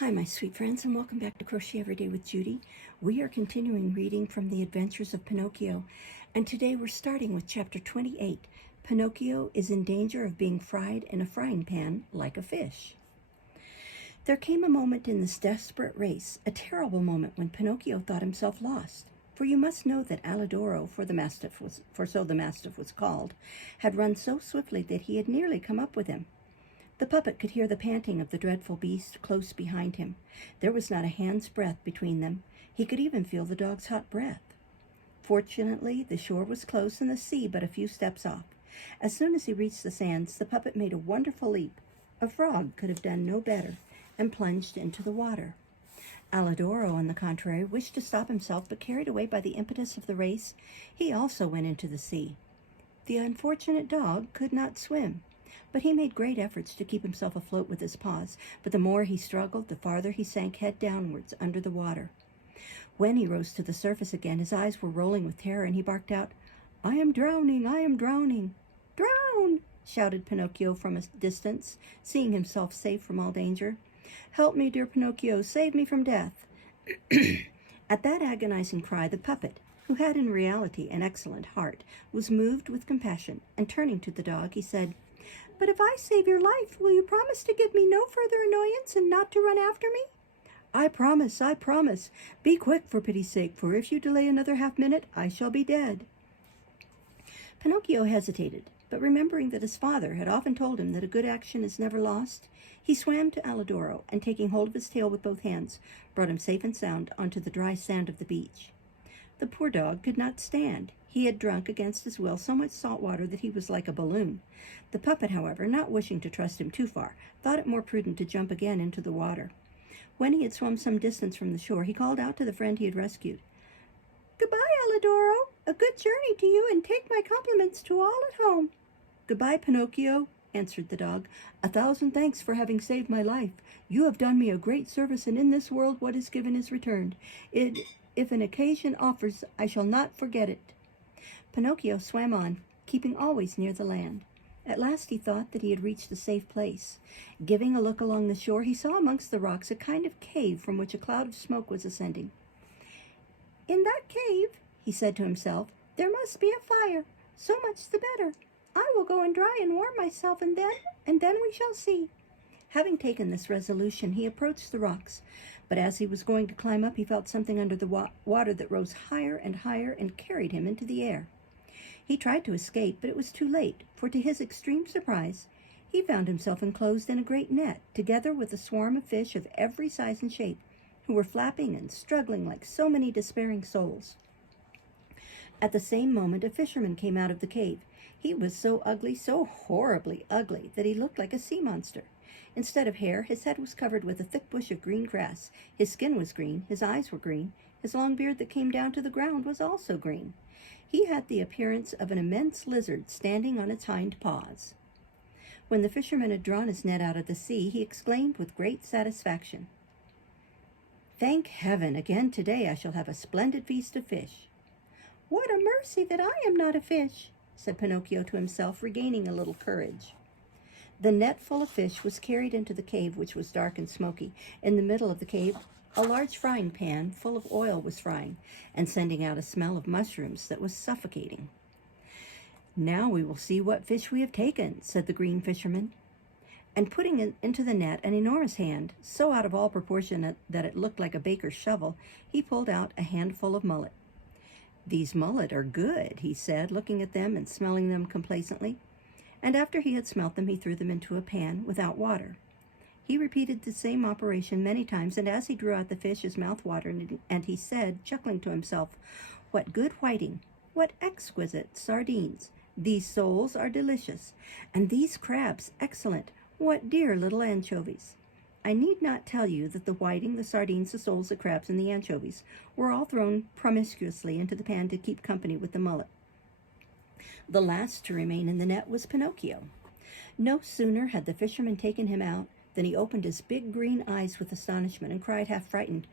Hi, my sweet friends, and welcome back to Crochet Every Day with Judy. We are continuing reading from The Adventures of Pinocchio, and today we're starting with Chapter 28. Pinocchio is in danger of being fried in a frying pan like a fish. There came a moment in this desperate race, a terrible moment when Pinocchio thought himself lost. For you must know that Alidoro, for so the Mastiff was called, had run so swiftly that he had nearly come up with him. The puppet could hear the panting of the dreadful beast close behind him. There was not a hand's breadth between them. He could even feel the dog's hot breath. Fortunately, the shore was close and the sea but a few steps off. As soon as he reached the sands, the puppet made a wonderful leap. A frog could have done no better, and plunged into the water. Alidoro, on the contrary, wished to stop himself, but carried away by the impetus of the race, he also went into the sea. The unfortunate dog could not swim, but he made great efforts to keep himself afloat with his paws, but the more he struggled, the farther he sank head downwards under the water. When he rose to the surface again, his eyes were rolling with terror, and he barked out, "I am drowning! I am drowning!" "Drown!" shouted Pinocchio from a distance, seeing himself safe from all danger. "Help me, dear Pinocchio, save me from death." At that agonizing cry, the puppet, who had in reality an excellent heart, was moved with compassion, and turning to the dog, he said, "But if I save your life, will you promise to give me no further annoyance and not to run after me?" "I promise, I promise. Be quick, for pity's sake, for if you delay another half-minute, I shall be dead." Pinocchio hesitated, but remembering that his father had often told him that a good action is never lost, he swam to Alidoro, and taking hold of his tail with both hands, brought him safe and sound onto the dry sand of the beach. The poor dog could not stand. He had drunk against his will so much salt water that he was like a balloon. The puppet, however, not wishing to trust him too far, thought it more prudent to jump again into the water. When he had swum some distance from the shore, he called out to the friend he had rescued, "Goodbye, Alidoro. A good journey to you, and take my compliments to all at home." "Goodbye, Pinocchio," answered the dog. "A thousand thanks for having saved my life. You have done me a great service, and in this world what is given is returned. If an occasion offers, I shall not forget it." Pinocchio swam on, keeping always near the land. At last he thought that he had reached a safe place. Giving a look along the shore, he saw amongst the rocks a kind of cave from which a cloud of smoke was ascending. "In that cave," he said to himself, "there must be a fire. So much the better. I will go and dry and warm myself, and then we shall see." Having taken this resolution, he approached the rocks, but as he was going to climb up, he felt something under the water that rose higher and higher and carried him into the air. He tried to escape, but it was too late, for to his extreme surprise, he found himself enclosed in a great net, together with a swarm of fish of every size and shape, who were flapping and struggling like so many despairing souls. At the same moment, a fisherman came out of the cave. He was so ugly, so horribly ugly, that he looked like a sea monster. Instead of hair, his head was covered with a thick bush of green grass. His skin was green, his eyes were green, his long beard that came down to the ground was also green. He had the appearance of an immense lizard standing on its hind paws. When the fisherman had drawn his net out of the sea, he exclaimed with great satisfaction, "Thank heaven, again today I shall have a splendid feast of fish." "What a mercy that I am not a fish," said Pinocchio to himself, regaining a little courage. The net full of fish was carried into the cave, which was dark and smoky. In the middle of the cave, a large frying pan full of oil was frying, and sending out a smell of mushrooms that was suffocating. "Now we will see what fish we have taken," said the green fisherman. And putting into the net an enormous hand, so out of all proportion that it looked like a baker's shovel, he pulled out a handful of mullet. "These mullet are good," he said, looking at them and smelling them complacently. And after he had smelt them, he threw them into a pan without water. He repeated the same operation many times, and as he drew out the fish, his mouth watered, and he said, chuckling to himself, "What good whiting! What exquisite sardines! These soles are delicious, and these crabs excellent! What dear little anchovies!" I need not tell you that the whiting, the sardines, the soles, the crabs, and the anchovies were all thrown promiscuously into the pan to keep company with the mullet. The last to remain in the net was Pinocchio. No sooner had the fisherman taken him out than he opened his big green eyes with astonishment and cried, half frightened,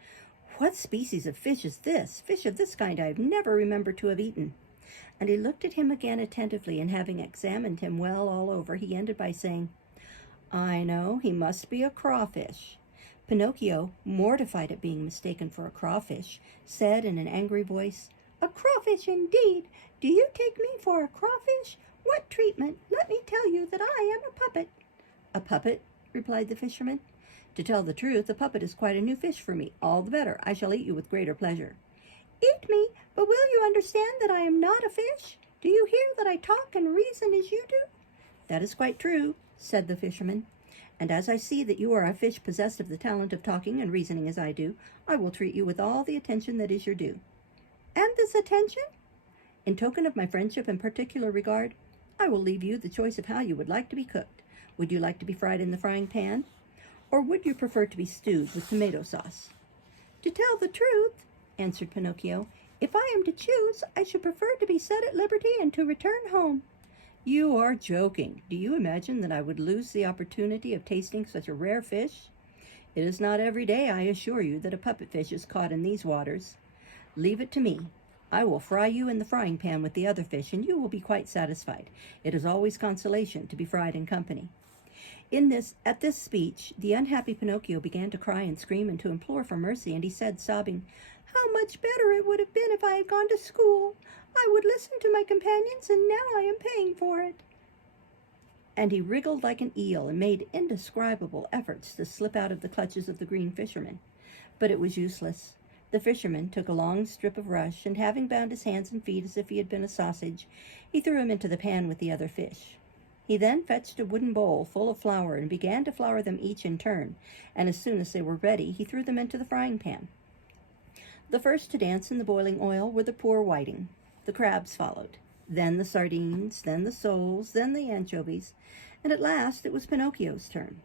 "What species of fish is this? Fish of this kind I have never remembered to have eaten." And he looked at him again attentively, and having examined him well all over, he ended by saying, "I know, he must be a crawfish." Pinocchio, mortified at being mistaken for a crawfish, said in an angry voice, "A crawfish indeed! Do you take me for a crawfish? What treatment! Let me tell you that I am a puppet." "A puppet?" replied the fisherman. "To tell the truth, a puppet is quite a new fish for me. All the better. I shall eat you with greater pleasure." "Eat me? But will you understand that I am not a fish? Do you hear that I talk and reason as you do?" "That is quite true," said the fisherman. "And as I see that you are a fish possessed of the talent of talking and reasoning as I do, I will treat you with all the attention that is your due." "And this attention?" "In token of my friendship and particular regard, I will leave you the choice of how you would like to be cooked. Would you like to be fried in the frying pan, or would you prefer to be stewed with tomato sauce?" "To tell the truth," answered Pinocchio, "if I am to choose, I should prefer to be set at liberty and to return home." "You are joking. Do you imagine that I would lose the opportunity of tasting such a rare fish? It is not every day, I assure you, that a puppet fish is caught in these waters. Leave it to me. I will fry you in the frying pan with the other fish, and you will be quite satisfied. It is always consolation to be fried in company." At this speech, the unhappy Pinocchio began to cry and scream and to implore for mercy, and he said, sobbing, "How much better it would have been if I had gone to school! I would listen to my companions, and now I am paying for it." And he wriggled like an eel and made indescribable efforts to slip out of the clutches of the green fisherman. But it was useless. The fisherman took a long strip of rush, and having bound his hands and feet as if he had been a sausage, he threw him into the pan with the other fish. He then fetched a wooden bowl full of flour and began to flour them each in turn, and as soon as they were ready, he threw them into the frying pan. The first to dance in the boiling oil were the poor whiting. The crabs followed, then the sardines, then the soles, then the anchovies, and at last it was Pinocchio's turn.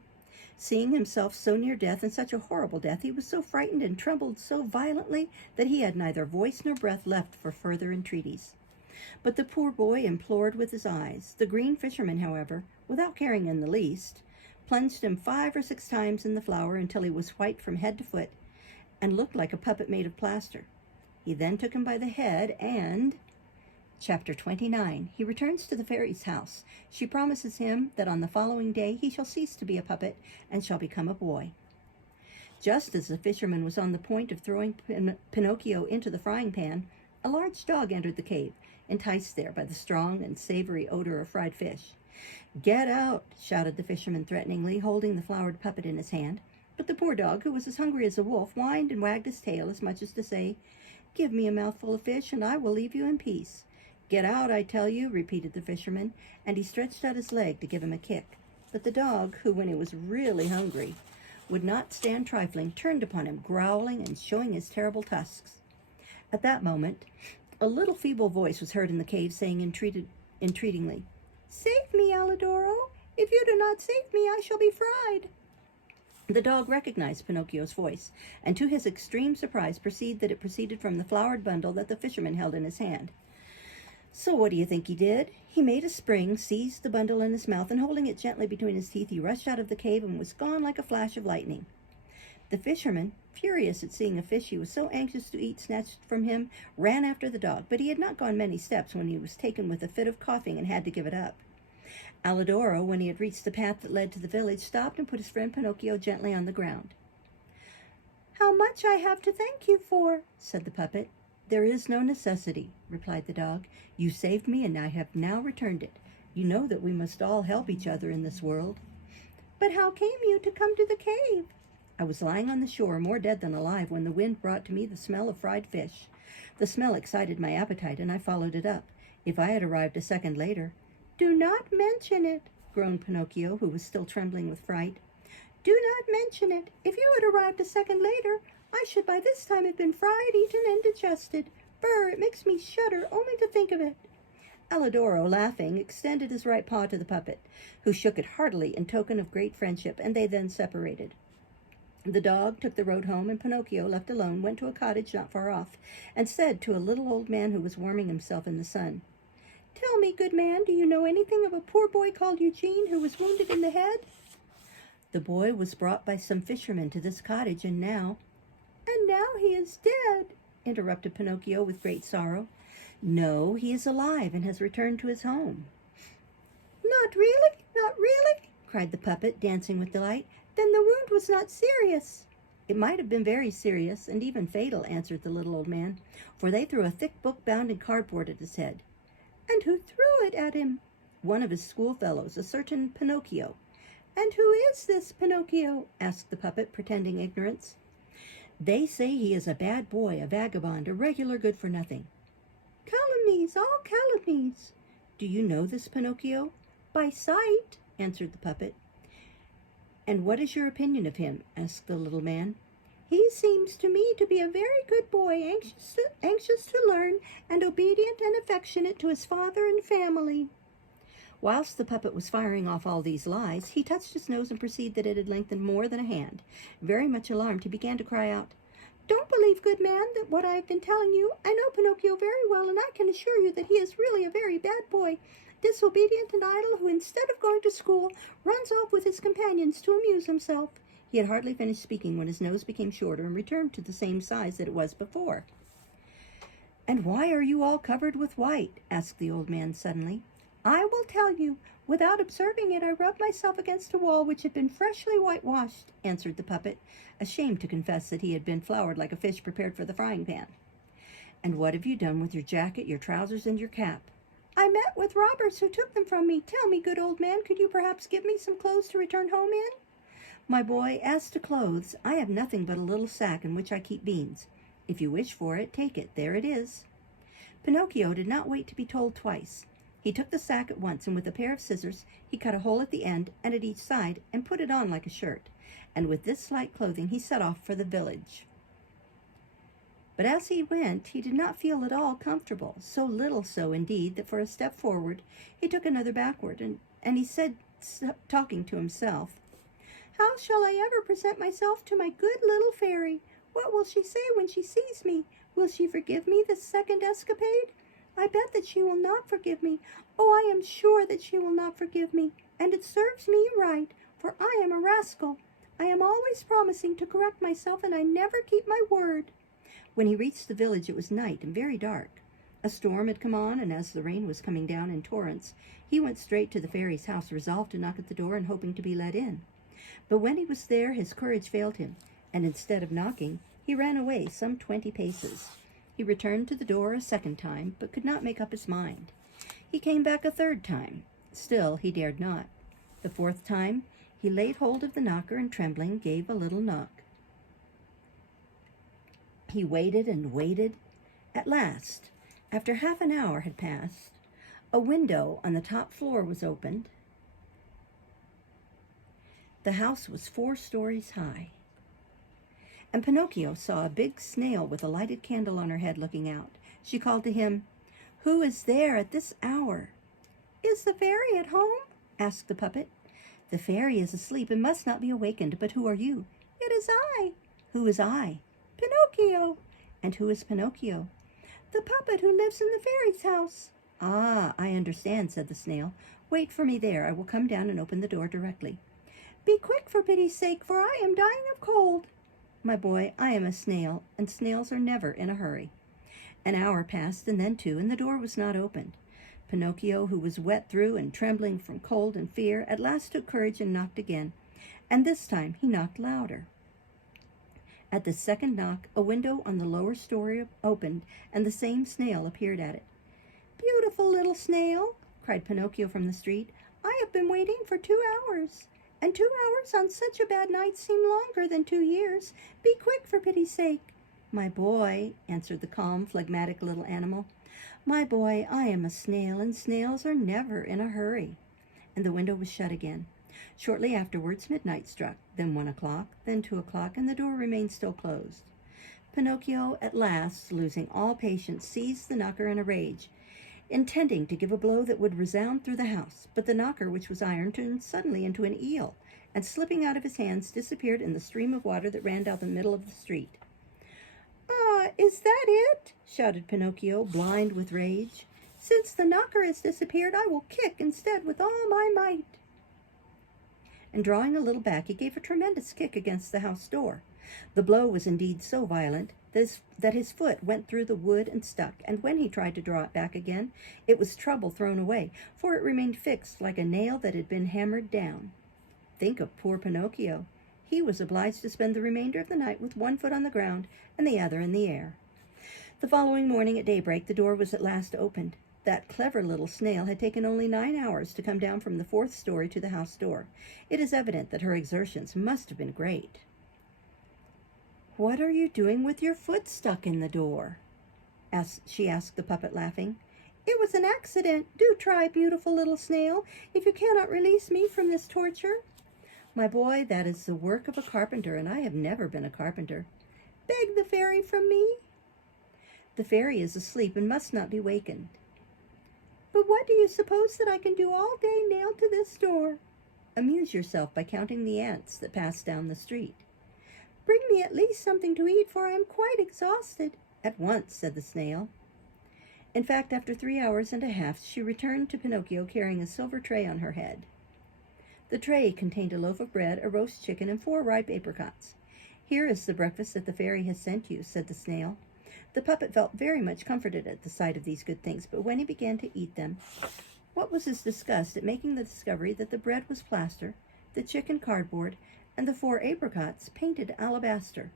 Seeing himself so near death, and such a horrible death, he was so frightened and trembled so violently that he had neither voice nor breath left for further entreaties. But the poor boy implored with his eyes. The green fisherman, however, without caring in the least, plunged him 5 or 6 times in the flour until he was white from head to foot and looked like a puppet made of plaster. He then took him by the head and... Chapter 29. He returns to the fairy's house. She promises him that on the following day he shall cease to be a puppet and shall become a boy. Just as the fisherman was on the point of throwing Pinocchio into the frying pan, a large dog entered the cave, enticed there by the strong and savory odor of fried fish. "Get out!" shouted the fisherman threateningly, holding the floured puppet in his hand. But the poor dog, who was as hungry as a wolf, whined and wagged his tail as much as to say, "Give me a mouthful of fish, and I will leave you in peace." "Get out, I tell you," repeated the fisherman, and he stretched out his leg to give him a kick. But the dog, who, when he was really hungry, would not stand trifling, turned upon him, growling and showing his terrible tusks. At that moment, a little feeble voice was heard in the cave saying entreatingly, "Save me, Alidoro! If you do not save me, I shall be fried." The dog recognized Pinocchio's voice, and to his extreme surprise perceived that it proceeded from the floured bundle that the fisherman held in his hand. So what do you think he did? He made a spring, seized the bundle in his mouth, and holding it gently between his teeth, he rushed out of the cave and was gone like a flash of lightning. The fisherman, furious at seeing a fish he was so anxious to eat snatched from him, ran after the dog, but he had not gone many steps when he was taken with a fit of coughing and had to give it up. Alidoro, when he had reached the path that led to the village, stopped and put his friend Pinocchio gently on the ground. "How much I have to thank you for," said the puppet. "There is no necessity," replied the dog. "You saved me, and I have now returned it. You know that we must all help each other in this world." "But how came you to come to the cave?" "I was lying on the shore, more dead than alive, when the wind brought to me the smell of fried fish. The smell excited my appetite, and I followed it up. If I had arrived a second later—" "Do not mention it," groaned Pinocchio, who was still trembling with fright. "Do not mention it. If you had arrived a second later, I should by this time have been fried, eaten, and digested. Brr, it makes me shudder only to think of it." Alidoro, laughing, extended his right paw to the puppet, who shook it heartily in token of great friendship, and they then separated. The dog took the road home, and Pinocchio, left alone, went to a cottage not far off, and said to a little old man who was warming himself in the sun, "Tell me, good man, do you know anything of a poor boy called Eugene who was wounded in the head?" "The boy was brought by some fishermen to this cottage, and now—" "And now he is dead," interrupted Pinocchio with great sorrow. "No, he is alive and has returned to his home." "Not really? Not really?" cried the puppet, dancing with delight. "Then the wound was not serious." "It might have been very serious, and even fatal," answered the little old man, "for they threw a thick book bound in cardboard at his head." "And who threw it at him?" "One of his schoolfellows, a certain Pinocchio." "And who is this Pinocchio?" asked the puppet, pretending ignorance. "They say he is a bad boy, a vagabond, a regular good-for-nothing." "Calumnies, all calumnies." "Do you know this Pinocchio?" "By sight," answered the puppet. "And what is your opinion of him?" asked the little man. "He seems to me to be a very good boy, anxious to learn, and obedient and affectionate to his father and family." Whilst the puppet was firing off all these lies, he touched his nose and perceived that it had lengthened more than a hand. Very much alarmed, he began to cry out, "Don't believe, good man, that what I have been telling you. I know Pinocchio very well, and I can assure you that he is really a very bad boy, disobedient and idle, who instead of going to school runs off with his companions to amuse himself." He had hardly finished speaking when his nose became shorter and returned to the same size that it was before. "And why are you all covered with white?" asked the old man suddenly. "I will tell you. Without observing it, I rubbed myself against a wall which had been freshly whitewashed," answered the puppet, ashamed to confess that he had been floured like a fish prepared for the frying pan. "And what have you done with your jacket, your trousers, and your cap?" "I met with robbers who took them from me. Tell me, good old man, could you perhaps give me some clothes to return home in?" "My boy, as to clothes, I have nothing but a little sack in which I keep beans. If you wish for it, take it. There it is." Pinocchio did not wait to be told twice. He took the sack at once, and with a pair of scissors he cut a hole at the end and at each side and put it on like a shirt. And with this slight clothing he set off for the village. But as he went, he did not feel at all comfortable, so little so, indeed, that for a step forward he took another backward, and he said, talking to himself, "How shall I ever present myself to my good little fairy? What will she say when she sees me? Will she forgive me this second escapade? I bet that she will not forgive me. Oh, I am sure that she will not forgive me, and it serves me right, for I am a rascal. I am always promising to correct myself, and I never keep my word." When he reached the village, it was night and very dark. A storm had come on, and as the rain was coming down in torrents, he went straight to the fairy's house, resolved to knock at the door and hoping to be let in. But when he was there, his courage failed him, and instead of knocking, he ran away some 20 paces. He returned to the door a second time, but could not make up his mind. He came back a third time. Still he dared not. The fourth time, he laid hold of the knocker and, trembling, gave a little knock. He waited and waited. At last, after half an hour had passed, a window on the top floor was opened. The house was 4 stories high, and Pinocchio saw a big snail with a lighted candle on her head looking out. She called to him, "Who is there at this hour?" "Is the fairy at home?" asked the puppet. "The fairy is asleep and must not be awakened, but who are you?" "It is I." "Who is I?" "Pinocchio." "And who is Pinocchio?" "The puppet who lives in the fairy's house." "Ah, I understand," said the snail. "Wait for me there. I will come down and open the door directly." "Be quick, for pity's sake, for I am dying of cold." "My boy, I am a snail, and snails are never in a hurry." An hour passed, and then 2, and the door was not opened. Pinocchio, who was wet through and trembling from cold and fear, at last took courage and knocked again, and this time he knocked louder. At the second knock, a window on the lower story opened, and the same snail appeared at it. "Beautiful little snail," cried Pinocchio from the street, "I have been waiting for 2 hours. And 2 hours on such a bad night seem longer than 2 years. Be quick, for pity's sake." "My boy," answered the calm, phlegmatic little animal, "my boy, I am a snail, and snails are never in a hurry." And the window was shut again. Shortly afterwards, midnight struck, then 1 o'clock, then 2 o'clock, and the door remained still closed. Pinocchio, at last, losing all patience, seized the knocker in a rage, intending to give a blow that would resound through the house. But the knocker, which was iron, turned suddenly into an eel, and slipping out of his hands, disappeared in the stream of water that ran down the middle of the street. "Ah, is that it?" shouted Pinocchio, blind with rage. "Since the knocker has disappeared, I will kick instead with all my might." And drawing a little back, he gave a tremendous kick against the house door. The blow was indeed so violent that his foot went through the wood and stuck, and when he tried to draw it back again, it was trouble thrown away, for it remained fixed like a nail that had been hammered down. Think of poor Pinocchio. he was obliged to spend the remainder of the night with one foot on the ground and the other in the air. The following morning at daybreak, the door was at last opened. That clever little snail had taken only 9 hours to come down from the 4th story to the house door. It is evident that her exertions must have been great. "What are you doing with your foot stuck in the door?" she asked the puppet, laughing. "It was an accident. Do try, beautiful little snail, if you cannot release me from this torture." "My boy, that is the work of a carpenter, and I have never been a carpenter." "Beg the fairy from me." "The fairy is asleep and must not be wakened." "But what do you suppose that I can do all day nailed to this door?" "Amuse yourself by counting the ants that pass down the street." "Bring me at least something to eat, for I am quite exhausted." "At once," said the snail. In fact, after 3 hours and a half, she returned to Pinocchio carrying a silver tray on her head. The tray contained a loaf of bread, a roast chicken, and 4 ripe apricots. "Here is the breakfast that the fairy has sent you," said the snail. The puppet felt very much comforted at the sight of these good things, but when he began to eat them, what was his disgust at making the discovery that the bread was plaster, the chicken cardboard, and the 4 apricots painted alabaster.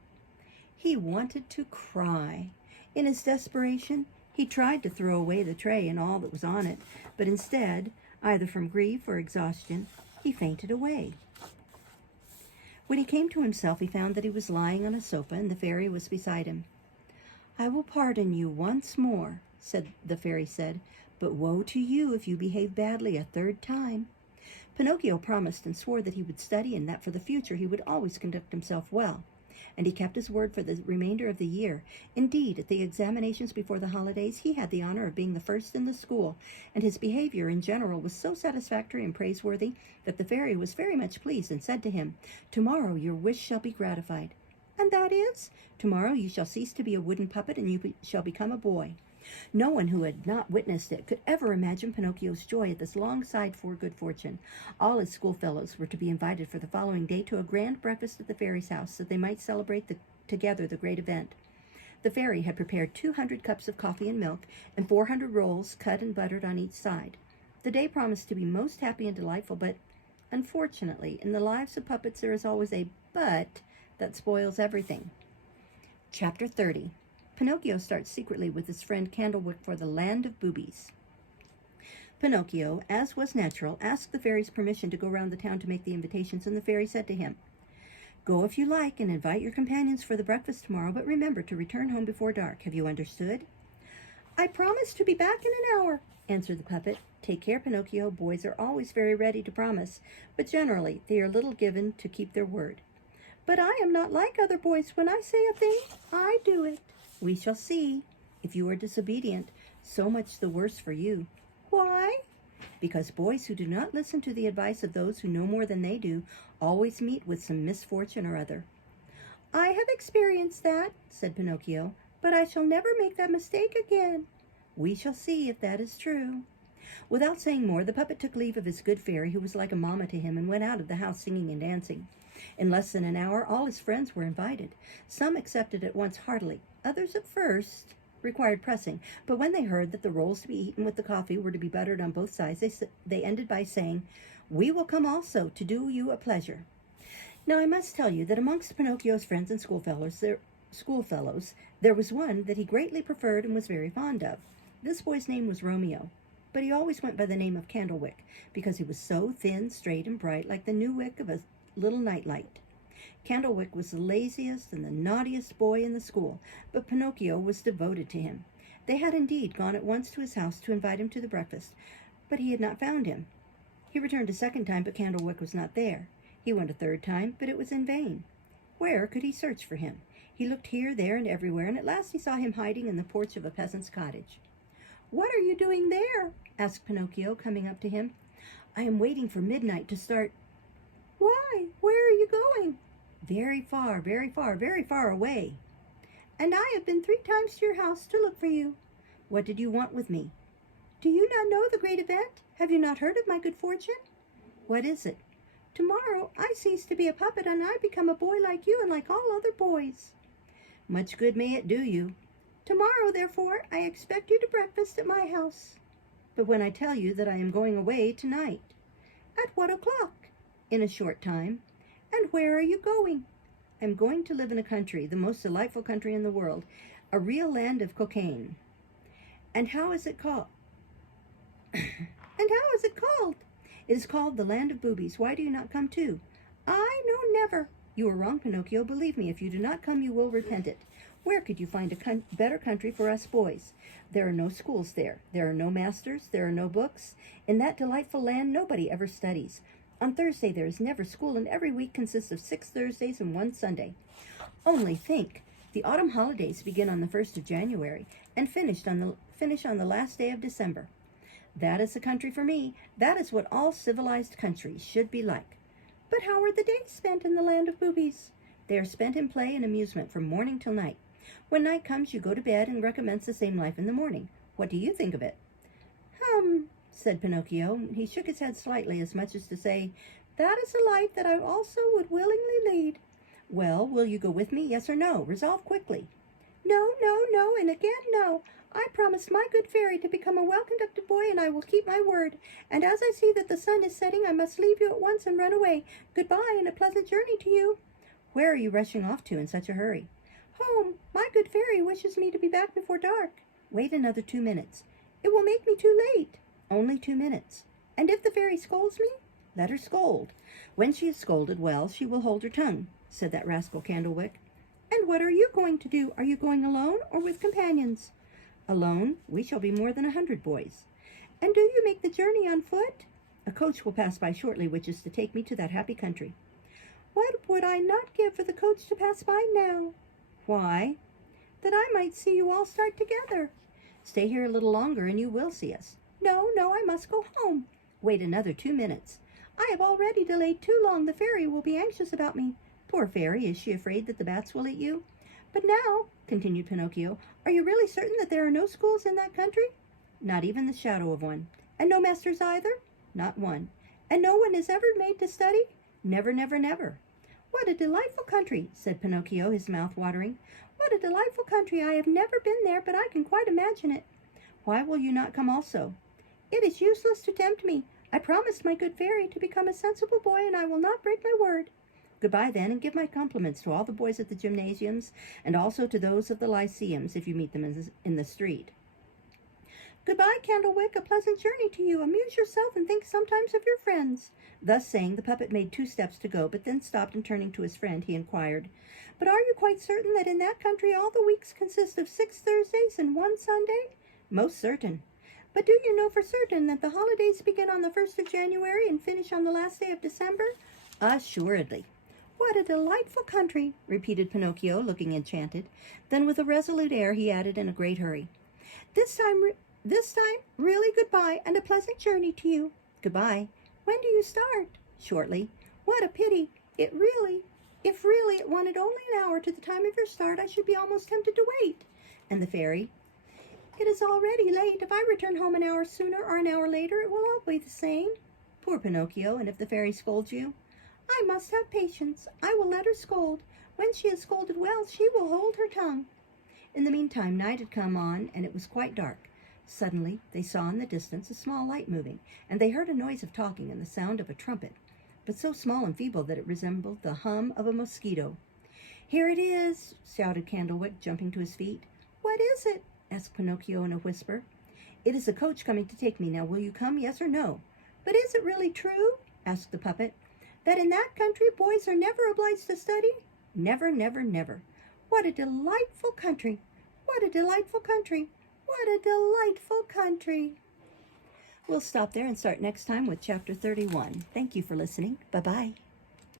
He wanted to cry. In his desperation, he tried to throw away the tray and all that was on it, but instead, either from grief or exhaustion, he fainted away. When he came to himself, he found that he was lying on a sofa and the fairy was beside him. "I will pardon you once more," the fairy said, "but woe to you if you behave badly a 3rd time." Pinocchio promised and swore that he would study and that for the future he would always conduct himself well. And he kept his word for the remainder of the year. Indeed, at the examinations before the holidays, he had the honor of being the first in the school, and his behavior in general was so satisfactory and praiseworthy that the fairy was very much pleased and said to him, "Tomorrow your wish shall be gratified." "And that is?" "Tomorrow you shall cease to be a wooden puppet and you shall become a boy." No one who had not witnessed it could ever imagine Pinocchio's joy at this long-sighed-for good fortune. All his schoolfellows were to be invited for the following day to a grand breakfast at the fairy's house, that they might celebrate together the great event. The fairy had prepared 200 cups of coffee and milk, and 400 rolls cut and buttered on each side. The day promised to be most happy and delightful, but unfortunately, in the lives of puppets there is always a "but" that spoils everything. Chapter 30. Pinocchio starts secretly with his friend Candlewick for the land of boobies. Pinocchio, as was natural, asked the fairy's permission to go round the town to make the invitations, and the fairy said to him, "Go if you like and invite your companions for the breakfast tomorrow, but remember to return home before dark. Have you understood?" "I promise to be back in an hour," answered the puppet. Take care, Pinocchio. Boys are always very ready to promise, but generally they are little given to keep their word. "But I am not like other boys. When I say a thing, I do it." "We shall see. If you are disobedient, so much the worse for you." "Why?" "Because boys who do not listen to the advice of those who know more than they do always meet with some misfortune or other." "I have experienced that," said Pinocchio, "but I shall never make that mistake again." "We shall see if that is true." Without saying more, the puppet took leave of his good fairy, who was like a mamma to him, and went out of the house singing and dancing. In less than an hour, all his friends were invited. Some accepted at once heartily. Others at first required pressing, but when they heard that the rolls to be eaten with the coffee were to be buttered on both sides, they ended by saying, "We will come also to do you a pleasure." Now I must tell you that amongst Pinocchio's friends and schoolfellows, there was one that he greatly preferred and was very fond of. This boy's name was Romeo, but he always went by the name of Candlewick, because he was so thin, straight, and bright, like the new wick of a little nightlight. Candlewick was the laziest and the naughtiest boy in the school, but Pinocchio was devoted to him. They had indeed gone at once to his house to invite him to the breakfast, but he had not found him. He returned a second time, but Candlewick was not there. He went a third time, but it was in vain. Where could he search for him? He looked here, there, and everywhere, and at last he saw him hiding in the porch of a peasant's cottage. "What are you doing there?" asked Pinocchio, coming up to him. "I am waiting for midnight to start." "Why? Where are you going?" Very far, very far, very far away." "And I have been 3 times to your house to look for you." "What did you want with me?" "Do you not know the great event? Have you not heard of my good fortune?" "What is it?" "Tomorrow I cease to be a puppet, and I become a boy like you and like all other boys." "Much good may it do you." "Tomorrow, therefore, I expect you to breakfast at my house." "But when I tell you that I am going away tonight?" "At what o'clock?" "In a short time." And where are you going? I'm going to live in a country, the most delightful country in the world, a real land of cocaine. And how is it called? And how is it called? It is called the land of boobies. Why do you not come too? I know never. You are wrong, Pinocchio. Believe me, if you do not come, you will repent it. Where could you find a better country for us boys? There are no schools there. There are no masters. There are no books. In that delightful land, nobody ever studies. On Thursday, there is never school, and every week consists of 6 Thursdays and 1 Sunday. Only think. The autumn holidays begin on the 1st of January and finish on the last day of December. That is the country for me. That is what all civilized countries should be like. But how are the days spent in the land of boobies? They are spent in play and amusement from morning till night. When night comes, you go to bed and recommence the same life in the morning. What do you think of it? Said Pinocchio. He shook his head slightly, as much as to say, that is a life that I also would willingly lead. Well, will you go with me, yes or no? Resolve quickly. No, no, no, and again no. I promised my good fairy to become a well-conducted boy, and I will keep my word. And as I see that the sun is setting, I must leave you at once and run away. Goodbye, and a pleasant journey to you. Where are you rushing off to in such a hurry? Home. My good fairy wishes me to be back before dark. Wait another 2 minutes. It will make me too late. Only 2 minutes. And if the fairy scolds me, let her scold. When she is scolded well, she will hold her tongue, said that rascal Candlewick. And what are you going to do? Are you going alone or with companions? Alone. We shall be more than 100 boys. And do you make the journey on foot? A coach will pass by shortly, which is to take me to that happy country. What would I not give for the coach to pass by now? Why? That I might see you all start together. Stay here a little longer and you will see us. No, no, I must go home. Wait another 2 minutes. I have already delayed too long. The fairy will be anxious about me. Poor fairy, is she afraid that the bats will eat you? But now, continued Pinocchio, are you really certain that there are no schools in that country? Not even the shadow of one. And no masters either? Not one. And no one is ever made to study? Never, never, never. What a delightful country, said Pinocchio, his mouth watering. What a delightful country. I have never been there, but I can quite imagine it. Why will you not come also? It is useless to tempt me. I promised my good fairy to become a sensible boy, and I will not break my word. Goodbye, then, and give my compliments to all the boys at the gymnasiums, and also to those of the lyceums, if you meet them in the street. Goodbye, Candlewick, a pleasant journey to you. Amuse yourself and think sometimes of your friends. Thus saying, the puppet made 2 steps to go, but then stopped, and turning to his friend, he inquired, But are you quite certain that in that country all the weeks consist of 6 Thursdays and 1 Sunday? Most certain. But do you know for certain that the holidays begin on the 1st of January and finish on the last day of December? Assuredly. What a delightful country, repeated Pinocchio, looking enchanted. Then with a resolute air he added in a great hurry, This time, really goodbye, and a pleasant journey to you. Goodbye. When do you start? Shortly. What a pity. If really it wanted only an hour to the time of your start, I should be almost tempted to wait. And the fairy, It is already late. If I return home an hour sooner or an hour later, it will all be the same. Poor Pinocchio, and if the fairy scolds you? I must have patience. I will let her scold. When she has scolded well, she will hold her tongue. In the meantime, night had come on, and it was quite dark. Suddenly, they saw in the distance a small light moving, and they heard a noise of talking and the sound of a trumpet, but so small and feeble that it resembled the hum of a mosquito. Here it is, shouted Candlewick, jumping to his feet. What is it? Asked Pinocchio in a whisper. It is a coach coming to take me. Now will you come, yes or no? But is it really true? Asked the puppet. That in that country boys are never obliged to study? Never, never, never. What a delightful country! What a delightful country! What a delightful country! We'll stop there and start next time with Chapter 31. Thank you for listening. Bye-bye.